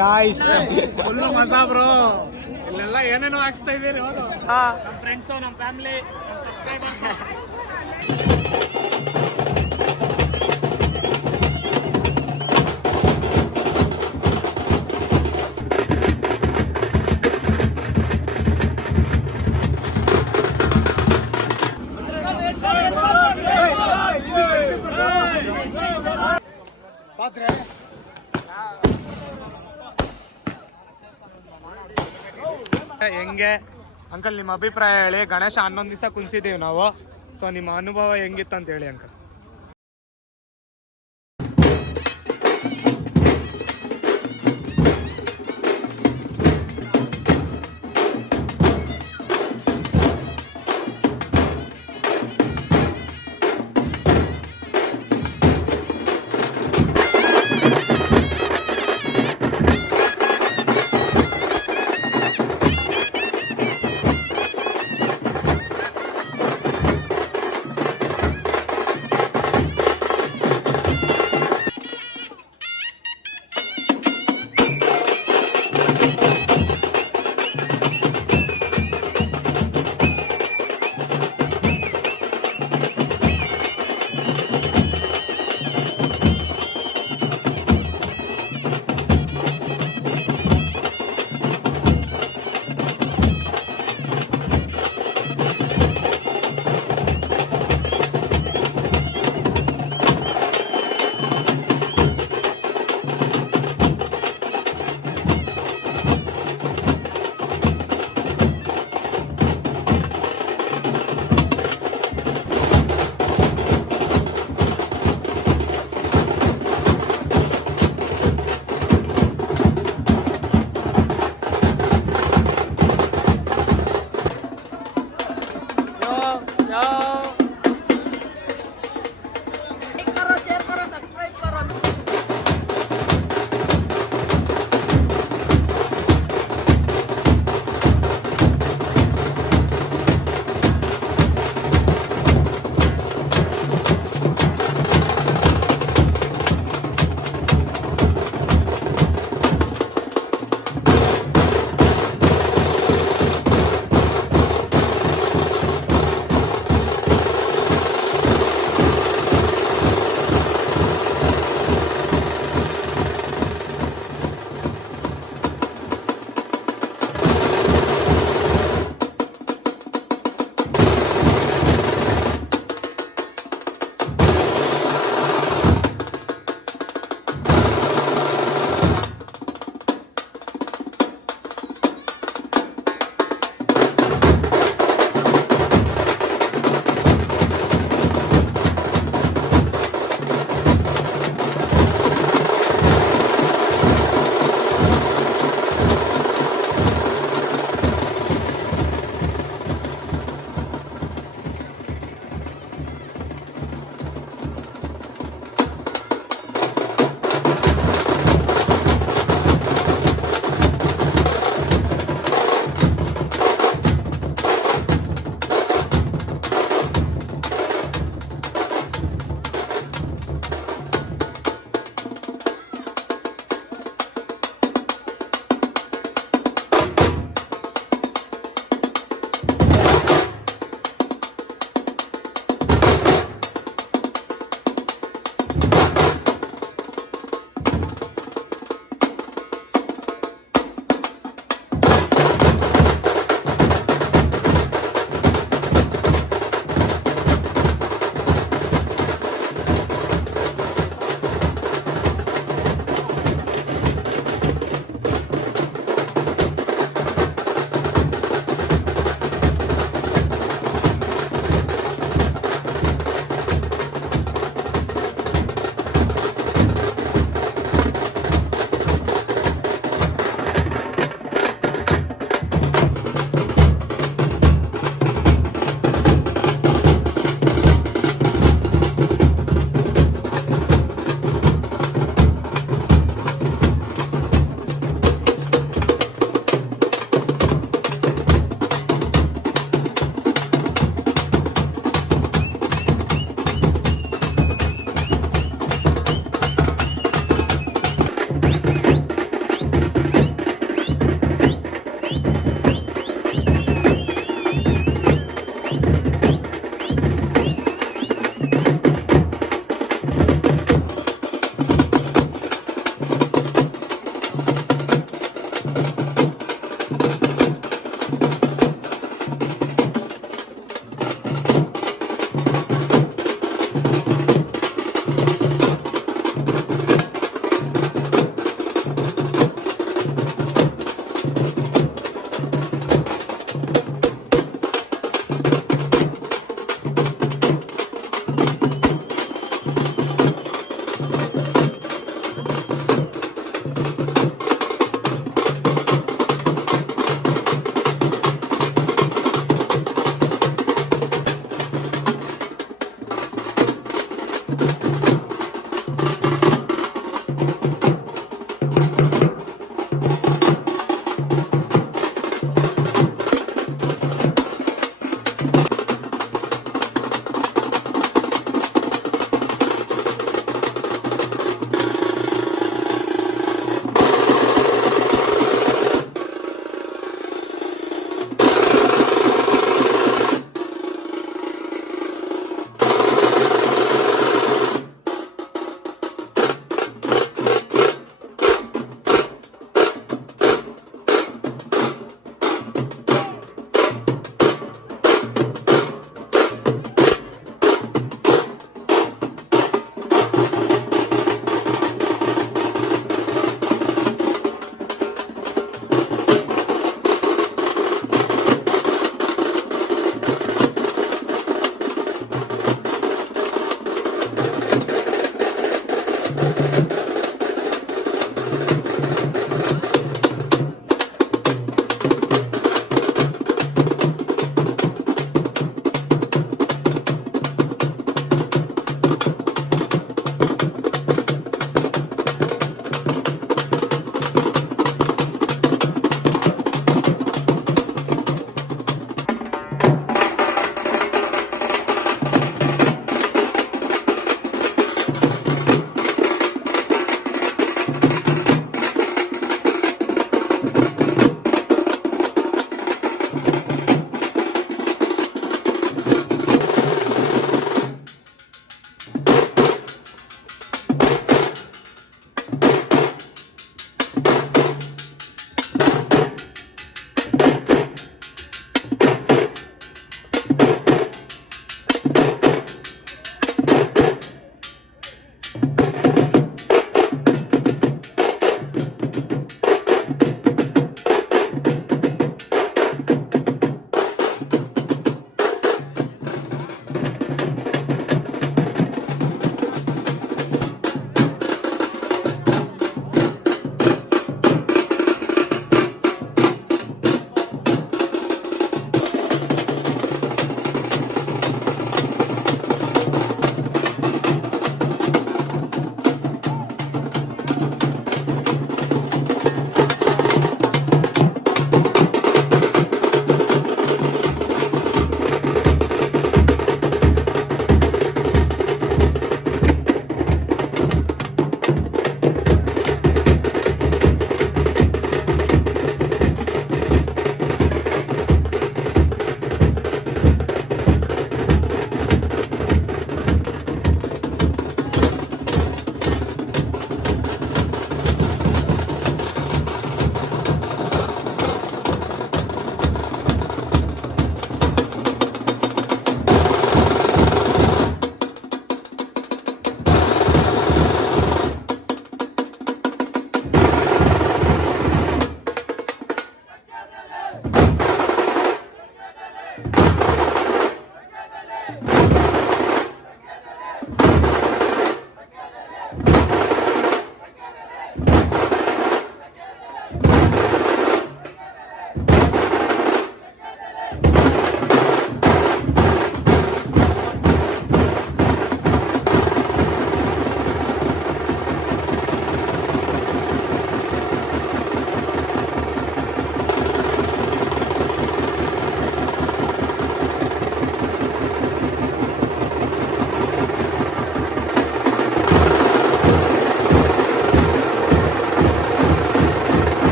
Guys full ಮಜಾ bro. ಇಲ್ಲೆಲ್ಲ ಏನೇನೋ ಹಾಕ್ಸ್ತಾ ಇದೀರಿ ಅವರು. ನಮ್ಮ ಫ್ರೆಂಡ್ಸು, ನಮ್ಮ ಫ್ಯಾಮಿಲಿ, ಸಬ್ಸ್ಕ್ರೈಬರ್ಸ್. ಹೆಂಗೆ ಅಂಕಲ್ ನಿಮ್ಮ ಅಭಿಪ್ರಾಯ ಹೇಳಿ. ಗಣೇಶ 11 ದಿವಸ ಕುಂಸಿದೀವಿ ನಾವು. ಸೊ ನಿಮ್ಮ ಅನುಭವ ಹೆಂಗಿತ್ತು ಅಂತ ಹೇಳಿ ಅಂಕಲ್.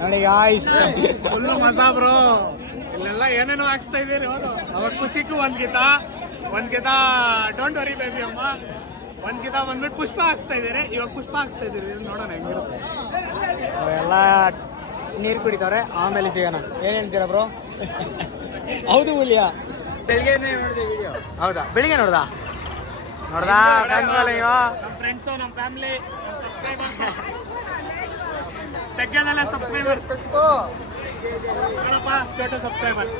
ನೋಡಿ ಗಾಯ್ಸ್, ಫುಲ್ಲು ಮಜಾ ಬ್ರೋ. ಇಲ್ಲೆಲ್ಲ ಏನೇನೋ ಹಾಕ್ಸ್ತಾ ಇದೀರಿ. ಅವಾಗ ಕುಚಿಕ್ಕು ಒಂದ್ ಗೀತ ಡೋಂಟ್ ವರಿ ಬೇಬಿ ಅಮ್ಮ, ಒಂದ್ ಗೀತ ಬಂದ್ಬಿಟ್ಟು ಪುಷ್ಪ ಹಾಕ್ಸ್ತಾ ಇದೀರಿ. ಇವಾಗ ಪುಷ್ಪ ಹಾಕ್ಸ್ತಾ ಇದೀರಿ, ನೋಡೋಣ ಹೆಂಗಿರುತ್ತೆ. ಎಲ್ಲ ನೀರು ಕುಡಿತಾರೆ, ಆಮೇಲೆ ಸಿಗೋಣ. ಏನ್ ಹೇಳ್ತೀರಾ ಬ್ರೋ? ಹೌದು ಮೂಲ್ಯ, ಬೆಳಿಗ್ಗೆ ನೋಡಿದೆ ವಿಡಿಯೋ. ಹೌದಾ, ಬೆಳಿಗ್ಗೆ ನೋಡ್ದಾ ನಮ್ಮ ಫ್ರೆಂಡ್ಸು, ನಮ್ಮ ಫ್ಯಾಮಿಲಿ, ತೆಗ್ಗದಲ್ಲ ಸಬ್ಸ್ಕ್ರೈಬರ್ಸ್, ಚೋಟ ಸಬ್ಸ್ಕ್ರೈಬರ್.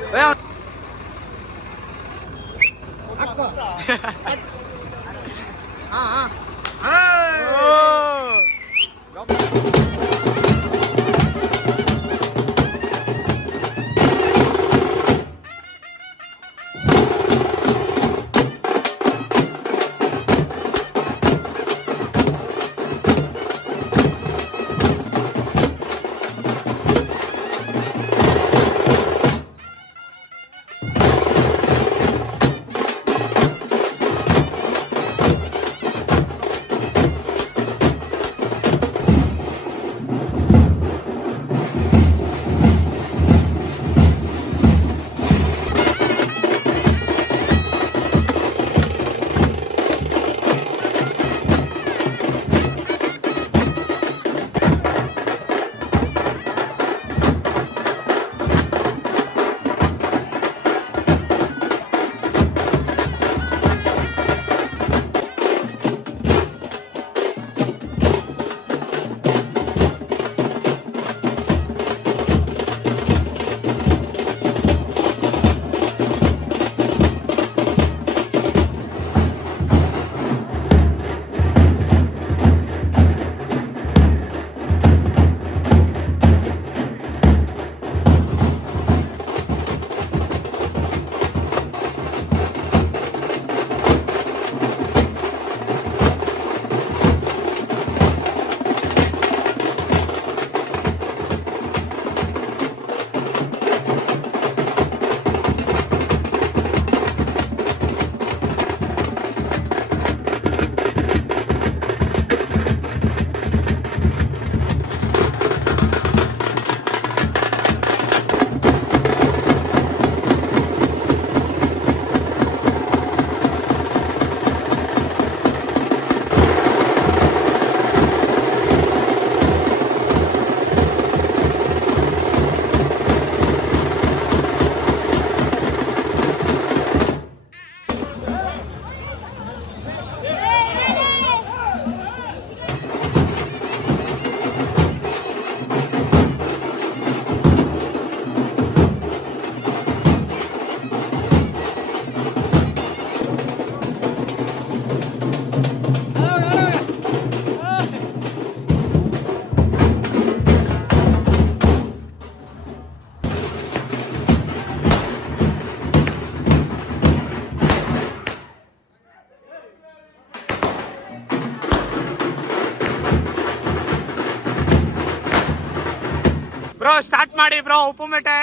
ಬ್ರೋ ಸ್ಟಾರ್ಟ್ ಮಾಡಿ ಬ್ರೋ. ಉಪ್ಪು ಮೆಟೆ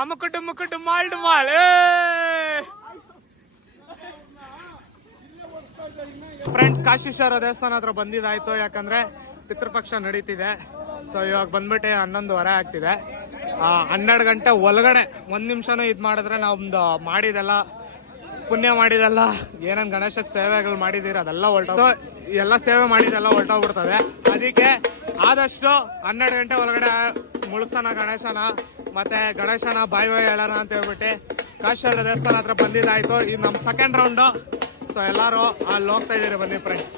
ಅಮ್ಮುಕು ಡುಮಾಲ್ ಡುಮಾಲ್. ಫ್ರೆಂಡ್ಸ್, ಕಾಶೀಶ್ವರ ದೇವಸ್ಥಾನ ಹತ್ರ ಬಂದಿದ್ದಾಯ್ತು, ಯಾಕಂದ್ರೆ ಪಿತೃಪಕ್ಷ ನಡೀತಿದೆ. ಸೊ ಇವಾಗ ಬಂದ್ಬಿಟ್ಟು 11:15 ಆಗ್ತಿದೆ. 12 ಗಂಟೆ ಒಳಗಡೆ 1 ನಿಮಿಷನೂ ಇದು ಮಾಡಿದ್ರೆ ನಮ್ದು ಮಾಡಿದೆಲ್ಲ ಪುಣ್ಯ ಮಾಡಿದೆಲ್ಲ ಏನನ್ ಗಣೇಶಕ್ಕೆ ಸೇವೆಗಳು ಮಾಡಿದೀರ ಅದೆಲ್ಲ ಎಲ್ಲ ಸೇವೆ ಮಾಡಿದೆಲ್ಲ ಹೊರಟೋಗ್ಬಿಡ್ತದೆ. ಅದಕ್ಕೆ ಆದಷ್ಟು 12 ಗಂಟೆ ಒಳಗಡೆ ಮುಳುಗ್ಸೋಣ ಗಣೇಶನ, ಮತ್ತೆ ಗಣೇಶನ ಬಾಯ್ ಹೇಳೋಣ ಅಂತ ಹೇಳ್ಬಿಟ್ಟು ಕಾಶೀಶ್ವರ ದೇವಸ್ಥಾನ ಹತ್ರ ಬಂದಿದ್ದಾಯ್ತು. ಇದು ನಮ್ಮ ಸೆಕೆಂಡ್ ರೌಂಡು. ಸೊ ಎಲ್ಲರೂ ಅಲ್ಲಿ ಹೋಗ್ತಾ ಇದೀರಿ, ಬನ್ನಿ ಫ್ರೆಂಡ್ಸ್.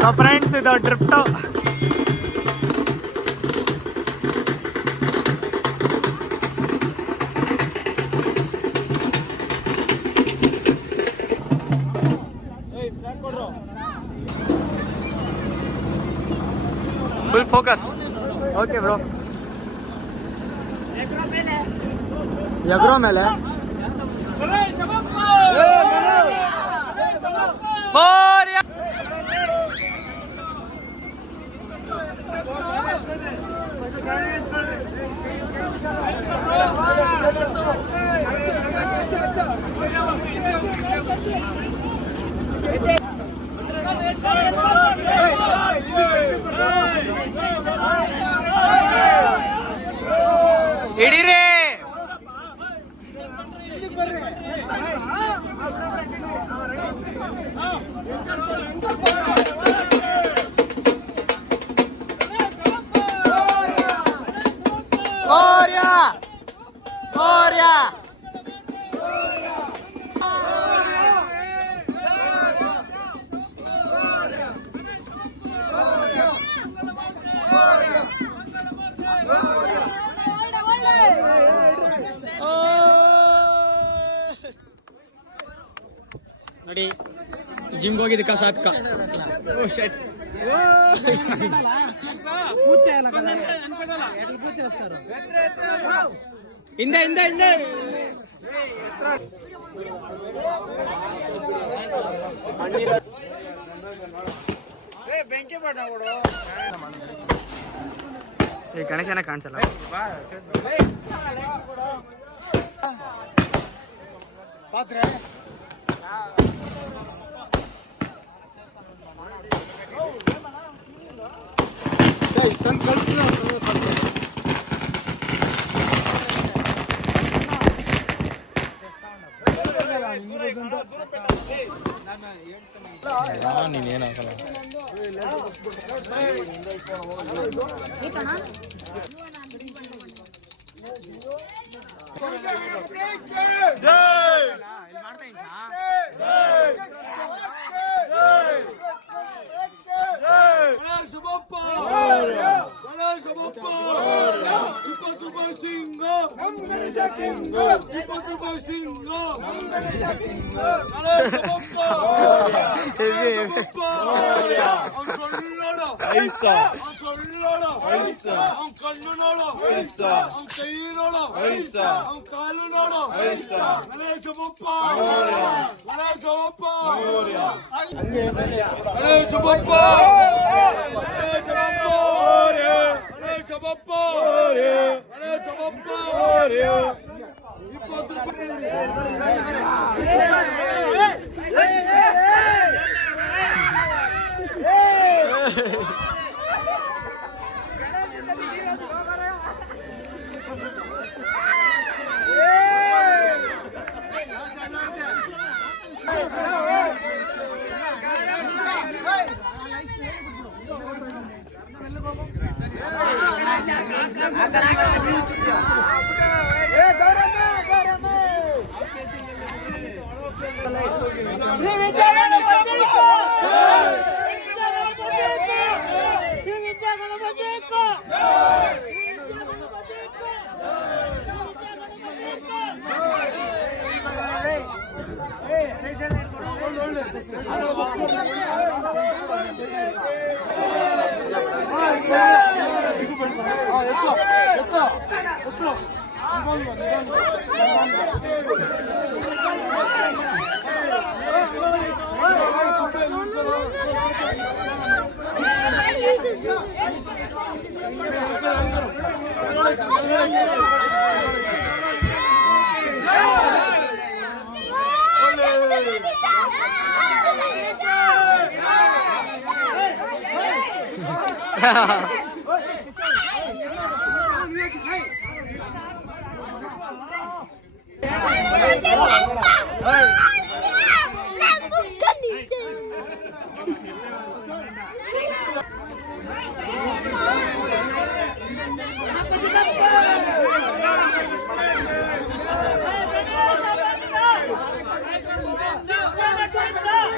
ಸೊ ಫ್ರೆಂಡ್ಸ್, ಇದು drift. Full focus. Okay bro. ಎಗ್ರೋ ಮೇಲೆ ಹಿಡೀರಿ. ನೋಡಿ ಜಿಮ್ಗೆ ಹೋಗಿದ್ದಕ್ಕ ಸಾತ್ಕ. ಓ ಶಟ್. ಹಿಂದೆ ಹಿಂದೆ ಹಿಂದೆ ಬೆಂಕಿ ಪಟ ಕೊಡು. ಈ ಗಣೇಶನ ಕಾಣಿಸಲ್ಲ. ಪಾತ್ರೆ ನೀನೇನಾಗಲ್ಲ.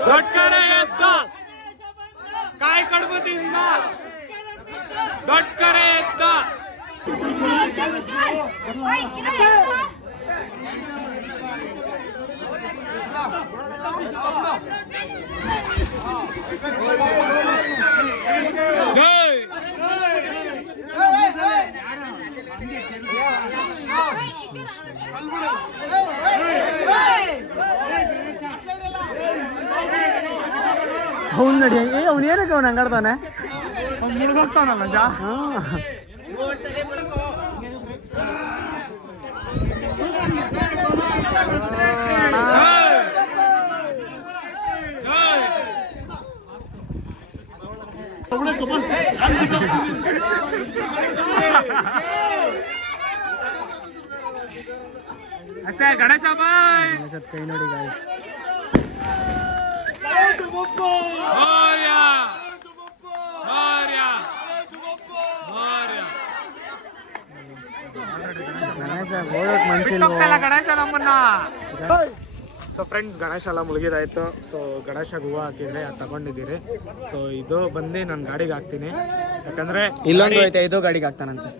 ದೊಡ್ಡಕರೆ ಎತ್ತ ಕಾಯಿ ಕಡ್ಬದಿಂದ ದೊಡ್ಡಕರೆ ಎತ್ತ ಜೈ ಅವ್ನು ನಡಿ ಅವ್ನು ಏನಕ್ಕೆ ಅವ್ನು ಹಂಗಾಡ್ತಾನೆ ಮುಳುಗೋಗ್ತಾನಲ್ಲ ಜಾ. ಅಷ್ಟೇ ಗಣೇಶ ಬಾಯ್. ಕೈ ನೋಡಿ ಗಾಯ. ಗಣೇಶ ನಮ್ಮನ್ನ. ಸೊ ಫ್ರೆಂಡ್ಸ್, ಗಣೇಶ ಎಲ್ಲ ಮುಳುಗಿದಾಯ್ತು. ಸೊ ಗಣೇಶಗೆ ಹೂವು ಹಾಕಿದ್ರೆ ಅದು ತಗೊಂಡಿದ್ದೀರಿ. ಸೊ ಇದು ಬಂದು ನನ್ನ ಗಾಡಿಗೆ ಹಾಕ್ತೀನಿ, ಯಾಕಂದ್ರೆ ಇಲ್ಲೊಂದು ಐತೆ, ಇದು ಗಾಡಿಗೆ ಹಾಕ್ತಾನಂತೆ.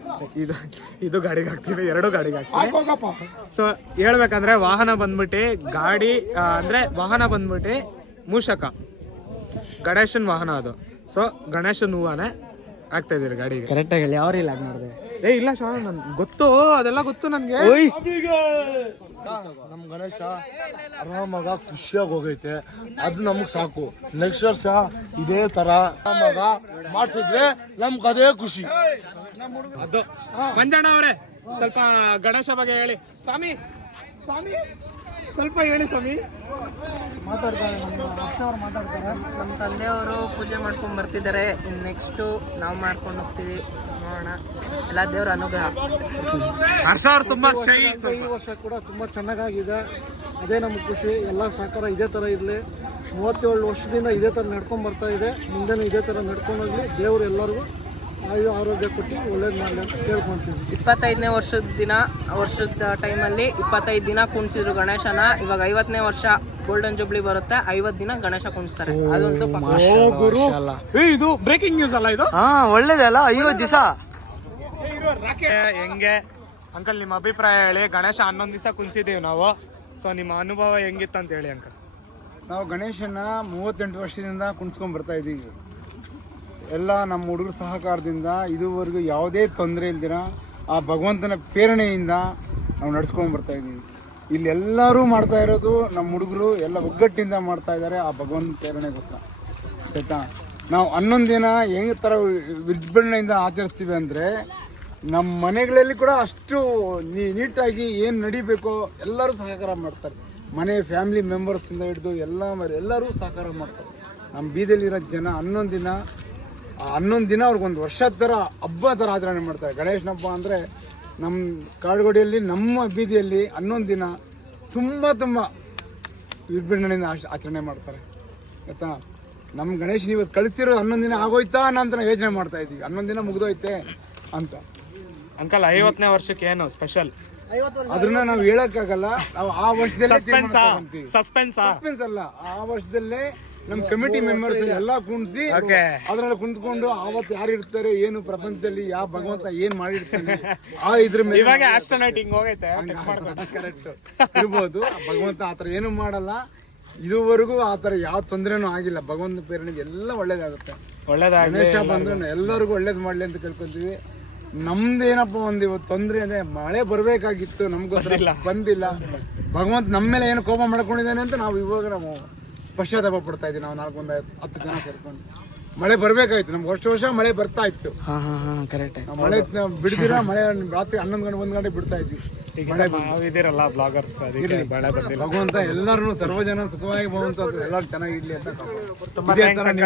ಇದು ಗಾಡಿಗೆ ಹಾಕ್ತೀನಿ, ಎರಡು ಗಾಡಿಗೆ ಹಾಕ್ತೀನಿ. ಸೊ ಹೇಳ್ಬೇಕಂದ್ರೆ ವಾಹನ ಬಂದ್ಬಿಟ್ಟು ಗಾಡಿ ಅಂದ್ರೆ ವಾಹನ ಬಂದ್ಬಿಟ್ಟು ಮೂಷಕ, ಗಣೇಶನ್ ವಾಹನ ಅದು. ಸೊ ಗಣೇಶನ್ ಹೂವನೇ ಆಗ್ತಾ ಇದೀರಿ ಗಾಡಿಗೆ. ಕರೆಕ್ಟಾಗಿ ಹೇಳಿ, ಯಾವ ರೀಲ್ ಆಗಿ ಮಾಡಿದೆ? ಇಲ್ಲ ಶಾನ್, ನನ್ ಗೊತ್ತು, ಅದೆಲ್ಲ ಗೊತ್ತು ನನ್ಗೆ. ನಮ್ ಗಣೇಶ ಆರಾಮಾಗ ಖುಷಿಯಾಗಿ ಹೋಗೈತೆ, ಅದು ನಮಗ್ ಸಾಕು. ನೆಕ್ಸ್ಟ್ ವರ್ಷ ಇದೇ ತರ ಆರಾಮಾಗ ಮಾಡ್ಸಿದ್ರೆ ನಮ್ಗೆ ಅದೇ ಖುಷಿ. ಅದು ಮಂಜಣ್ಣ ಅವರೇ, ಸ್ವಲ್ಪ ಗಣೇಶ ಬಗ್ಗೆ ಹೇಳಿ. ಸ್ವಾಮಿ ಸ್ವಲ್ಪ ಹೇಳಿ ಸ್ವಾಮಿ. ನಮ್ಮ ತಂದೆಯವರು ಪೂಜೆ ಮಾಡ್ಕೊಂಡು ಬರ್ತಿದ್ದಾರೆ. ನೆಕ್ಸ್ಟು ನಾವು ಮಾಡ್ಕೊಂಡು ಹೋಗ್ತೀವಿ, ನೋಡೋಣ. ಎಲ್ಲ ದೇವ್ರ ಅನುಗ್ರಹ. ಹರ್ಷ ಅವ್ರು ತುಂಬಾ ಶೈ. ಈ ವರ್ಷ ಕೂಡ ತುಂಬಾ ಚೆನ್ನಾಗಿದೆ, ಅದೇ ನಮ್ಗೆ ಖುಷಿ. ಎಲ್ಲ ಸಹಕಾರ ಇದೇ ತರ ಇರಲಿ. 37 ವರ್ಷದಿಂದ ಇದೇ ತರ ನಡ್ಕೊಂಡ್ ಬರ್ತಾ ಇದೆ, ಮುಂದೆನೂ ಇದೇ ತರ ನಡ್ಕೊಂಡು ಹೋಗ್ಲಿ. ದೇವ್ರು ಎಲ್ಲರಿಗೂ ಆರೋಗ್ಯ ಕೊಟ್ಟು ಒಳ್ಳೇದು ಮಾಡಲಿ ಅಂತ ಕೇಳ್ಕೊಂತೀವಿ. 25ನೇ ವರ್ಷದ ಟೈಮಲ್ಲಿ 25 ದಿನ ಕುಣಿಸಿದ್ರು ಗಣೇಶನ. ಇವಾಗ 50ನೇ ವರ್ಷ ಗೋಲ್ಡನ್ ಜೂಬ್ಲಿ ಬರುತ್ತೆ, 50 ದಿನ ಗಣೇಶ ಕುಣಿಸ್ತಾರೆ. ಅದಂತೂ ಇದು ಬ್ರೇಕಿಂಗ್ ನ್ಯೂಸ್ ಅಲ್ಲ ಇದು? ಹಾ, ಒಳ್ಳೇದಲ್ಲ. 50 ದಿವಸ ಹೆಂಗೆ ಅಂಕಲ್, ನಿಮ್ಮ ಅಭಿಪ್ರಾಯ ಹೇಳಿ. ಗಣೇಶ 11 ದಿವಸ ಕುಣಿಸಿದೀವಿ ನಾವು. ಸೊ ನಿಮ್ಮ ಅನುಭವ ಹೆಂಗಿತ್ತು ಅಂತ ಹೇಳಿ ಅಂಕಲ್. ನಾವು ಗಣೇಶನ 38 ವರ್ಷದಿಂದ ಕುಣಿಸ್ಕೊಂಡ್ ಬರ್ತಾ ಇದ್ದೀವಿ. ಎಲ್ಲ ನಮ್ಮ ಹುಡುಗರ ಸಹಕಾರದಿಂದ ಇದುವರೆಗೂ ಯಾವುದೇ ತೊಂದರೆ ಇಲ್ದಿರ ಆ ಭಗವಂತನ ಪ್ರೇರಣೆಯಿಂದ ನಾವು ನಡ್ಸ್ಕೊಂಡು ಬರ್ತಾ ಇದ್ದೀವಿ. ಇಲ್ಲಿ ಎಲ್ಲರೂ ಮಾಡ್ತಾ ಇರೋದು ನಮ್ಮ ಹುಡುಗರು ಎಲ್ಲ ಒಗ್ಗಟ್ಟಿಂದ ಮಾಡ್ತಾ ಇದ್ದಾರೆ, ಆ ಭಗವಂತನ ಪ್ರೇರಣೆಗೋಸ್ಕರ. ಆಯ್ತಾ? ನಾವು 11 ದಿನ ಹೆಂಗೆ ಥರ ವಿಜೃಂಭಣೆಯಿಂದ ಆಚರಿಸ್ತೀವಿ ಅಂದರೆ, ನಮ್ಮ ಮನೆಗಳಲ್ಲಿ ಕೂಡ ಅಷ್ಟು ನೀಟಾಗಿ ಏನು ನಡಿಬೇಕೋ ಎಲ್ಲರೂ ಸಹಕಾರ ಮಾಡ್ತಾರೆ. ಮನೆ ಫ್ಯಾಮಿಲಿ ಮೆಂಬರ್ಸಿಂದ ಹಿಡಿದು ಎಲ್ಲರೂ ಸಹಕಾರ ಮಾಡ್ತಾರೆ. ನಮ್ಮ ಬೀದಿಯಲ್ಲಿರೋ ಜನ 11 ದಿನ ಅವ್ರಿಗೊಂದು ವರ್ಷದ ಥರ ಹಬ್ಬ ಥರ ಆಚರಣೆ ಮಾಡ್ತಾರೆ. ಗಣೇಶನ ಹಬ್ಬ ಅಂದರೆ ನಮ್ಮ ಕಾಡುಗೋಡಿಯಲ್ಲಿ, ನಮ್ಮ ಬೀದಿಯಲ್ಲಿ 11 ದಿನ ತುಂಬ ವಿಜೃಂಭಣೆಯಿಂದ ಆಚರಣೆ ಮಾಡ್ತಾರೆ. ಆಯ್ತಾ? ನಮ್ಮ ಗಣೇಶನ ಇವತ್ತು ಕಳಿಸಿರೋ 11 ದಿನ ಆಗೋಯ್ತಾ ಅಂತ ನಾವು ಯೋಚನೆ ಮಾಡ್ತಾ ಇದ್ದೀವಿ. 11 ದಿನ ಮುಗಿದೋಯ್ತೆ ಅಂತ. ಅಂಕಲ್, 50ನೇ ವರ್ಷಕ್ಕೆ ಏನು ಸ್ಪೆಷಲ್? ಅದನ್ನ ನಾವು ಹೇಳಕ್ಕಾಗಲ್ಲ. ನಾವು ಆ ವರ್ಷದಲ್ಲೇ ಸಸ್ಪೆನ್ಸ್ ಅಲ್ಲ, ಆ ವರ್ಷದಲ್ಲೇ ನಮ್ಮ ಕಮಿಟಿ ಮೆಂಬರ್ಸ್ ಎಲ್ಲ ಕುಣಿಸಿ ಅದ್ರಲ್ಲಿ ಕುಂತ್ಕೊಂಡು ಆವತ್ತು ಯಾರು ಇರ್ತಾರೆ, ಏನು ಪ್ರಪಂಚದಲ್ಲಿ ಯಾವ ಭಗವಂತ ಏನ್ ಮಾಡಿರ್ತಾನೆ ಆ ಇದ್ರ ಮೇಲೆ ಕರೆಕ್ಟ್ ಇರ್ಬೋದು. ಭಗವಂತ ಆತರ ಏನು ಮಾಡಲ್ಲ. ಇದುವರೆಗೂ ಆತರ ಯಾವ ತೊಂದರೆನೂ ಆಗಿಲ್ಲ. ಭಗವಂತ ಪ್ರೇರಣೆ ಎಲ್ಲ ಒಳ್ಳೇದಾಗುತ್ತೆ. ಗಣೇಶ ಬಂದು ಎಲ್ಲರಿಗೂ ಒಳ್ಳೇದ್ ಮಾಡ್ಲಿ ಅಂತ ಕೇಳ್ಕೊಂತೀವಿ. ನಮ್ದೇನಪ್ಪ ಒಂದು ಇವತ್ತು ತೊಂದ್ರೆ ಅಂದ್ರೆ, ಮಳೆ ಬರ್ಬೇಕಾಗಿತ್ತು, ನಮ್ಗೋಸ್ಕರ ಬಂದಿಲ್ಲ. ಭಗವಂತ ನಮ್ಮ ಮೇಲೆ ಏನು ಕೋಪ ಮಾಡ್ಕೊಂಡಿದ್ದಾನೆ ಅಂತ ನಾವು ಇವಾಗ ನಾವು ಪಶ್ಚಾತ್ತಾಪ ಪಡ್ತಾ ಇದ್ದೀವಿ. ನಾವು 4-10 ಜನ ಸೇರ್ಕೊಂಡು ಮಳೆ ಬರ್ಬೇಕಾಯ್ತು, ನಮ್ಗೆ ವರ್ಷ ಮಳೆ ಬರ್ತಾ ಇತ್ತು. ಮಳೆ ಬಿಡ್ದಿರ ಮಳೆ ರಾತ್ರಿ 11 ಗಂಟೆ 1 ಗಂಟೆ ಬಿಡ್ತಾ ಇದ್ವಿ. ಇದೀರಲ್ಲ ಬ್ಲಾಗರ್ಸ್, ಭಗವಂತ ಎಲ್ಲರೂ ಸರ್ವಜನ ಸುಖವಾಗಿ ಭಗವಂತ ಎಲ್ಲರೂ ಚೆನ್ನಾಗಿರ್ಲಿ ಅಂತ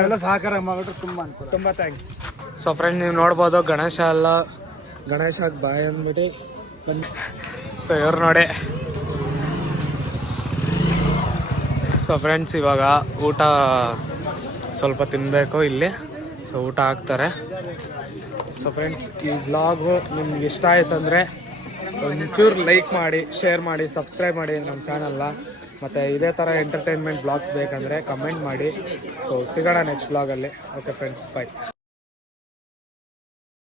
ಎಲ್ಲ ಸಹಕಾರ ಮಾಡಿದ್ರೆ ತುಂಬಾ ಥ್ಯಾಂಕ್ಸ್. ಸೊ ಫ್ರೆಂಡ್, ನೀವು ನೋಡ್ಬೋದು ಗಣೇಶ ಬಾಯ್ ಅಂದ್ಬಿಟ್ಟು ಸೊ ಇವ್ರು ನೋಡಿ. ಸೊ ಫ್ರೆಂಡ್ಸ್, ಇವಾಗ ಊಟ ಸ್ವಲ್ಪ ತಿನ್ನಬೇಕು ಇಲ್ಲಿ. ಸೊ ಊಟ ಹಾಕ್ತಾರೆ. ಸೊ ಫ್ರೆಂಡ್ಸ್, ಈ ವ್ಲಾಗು ನಿಮ್ಗೆ ಇಷ್ಟ ಆಯ್ತು ಅಂದರೆ ಒಂಚೂರು ಲೈಕ್ ಮಾಡಿ, ಶೇರ್ ಮಾಡಿ, ಸಬ್ಸ್ಕ್ರೈಬ್ ಮಾಡಿ ನಮ್ಮ ಚಾನಲ್ನ. ಮತ್ತು ಇದೇ ಥರ ಎಂಟರ್ಟೈನ್ಮೆಂಟ್ ಬ್ಲಾಗ್ಸ್ ಬೇಕಂದರೆ ಕಮೆಂಟ್ ಮಾಡಿ. ಸೊ ಸಿಗೋಣ ನೆಕ್ಸ್ಟ್ ಬ್ಲಾಗಲ್ಲಿ. ಓಕೆ ಫ್ರೆಂಡ್ಸ್, ಬಾಯ್.